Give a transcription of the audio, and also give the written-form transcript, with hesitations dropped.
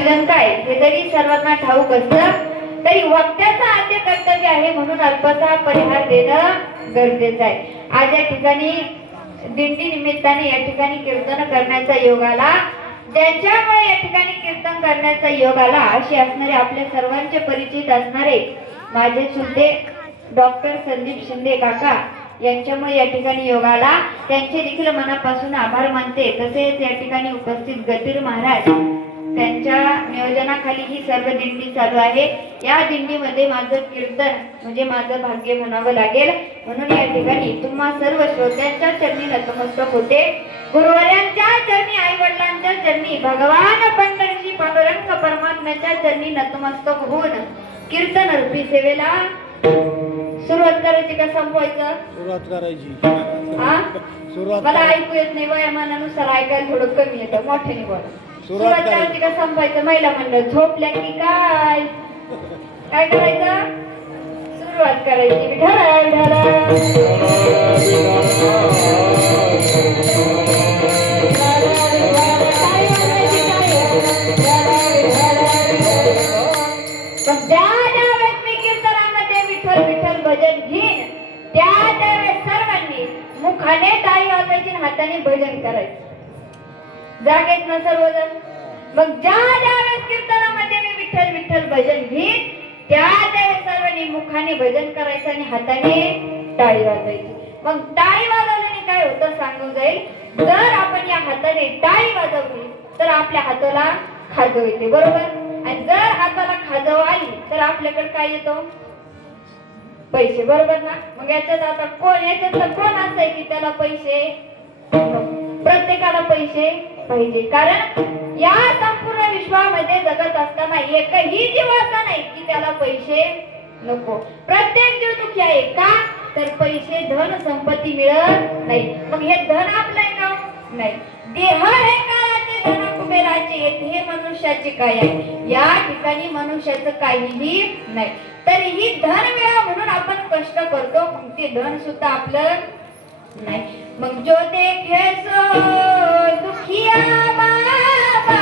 प्रयोजन काय हे जरी सर्वांना ठाऊक असलं तरी वक्त्याचं आद्य कर्तव्य आहे म्हणून अल्पसा परिहार देणं गरजेचं आहे. आज या ठिकाणी दिंडी निमित्ताने या ठिकाणी कीर्तन करण्याचा योग आला. ज्याच्यामुळे या ठिकाणी कीर्तन करण्याचा योग आला असे असणारे आपले सर्वांचे परिचित असणारे माझे चुलते डॉक्टर संदीप शिंदे काका यांच्यामुळे या ठिकाणी योग आला. त्यांचे देखील मनापासून आभार मानते. तसेच या ठिकाणी उपस्थित गतीर महाराज त्यांच्या नियोजनाखाली ही सर्व दिंडी चालू आहे. या दिंडीमध्ये माझं कीर्तन म्हणजे माझं भाग्य म्हणावं लागेल. म्हणून या ठिकाणी तुम्हा सर्व श्रोत्यांच्या चरणी नतमस्तक होते. गुरुवर्यांच्या चरणी, आई वडिलांच्या चरणी, भगवान पंढरीची पांडुरंग परमात्म्याच्या चरणी नतमस्तक होऊन कीर्तन रूपी सेवेला सुरुवात करायची का संपवायचं? सुरुवात करायची. मला ऐकू येत नाही, वयामानानुसार ऐकायला थोडं कमी येतं. मोठ्याने बोला. सुरुवात करायची का संपायचं? महिला मंडळ झोपल्या की काय काय करायचं? सुरुवात करायची. विठ्ठल विठ्ठल भजन घेईन त्या त्यावेळेस सर्वांनी मुखाने टाळी वाजवायची, हाताने भजन करायचं. जागेत ना सर्वजण. मग ज्या वेळेस कीर्तनामध्ये मी विठ्ठल विठ्ठल भजन घेईन त्या त्यावेळेस सर्वांनी मुखाने भजन करायचं आणि हाताने टाळी वाजवायची. मग टाळी वाजवल्याने काय होतं सांगून जाईल. जर आपण या हाताने टाळी वाजवली तर आपल्या हाताला खाजव येते, बरोबर. आणि जर हाताला खाजव आली तर आपल्याकडे काय येतो? पैसे, बरोबर ना. मग याच्यात आता याच्यातलं कोण असं आहे की त्याला पैसे? प्रत्येकाला पैसे पाहिजे. कारण या संपूर्ण विश्वामध्ये जगत असताना एकही जीव असा नाही की त्याला पैसे नको. प्रत्येक जीव दुःखी आहे. का तर पैसे, धन, संपत्ती मिळत नाही. मग हे धन आपलं आहे का? नाही. देह हे काळाचे, धन कुबेराचे, हे मनुष्याचे काय आहे? या ठिकाणी मनुष्याचं काहीही नाही. तरीही धन मिळावं म्हणून आपण कष्ट करतो, मग ते धन सुद्धा आपलं नाही. मग जो देखेसो दुखिया बाबा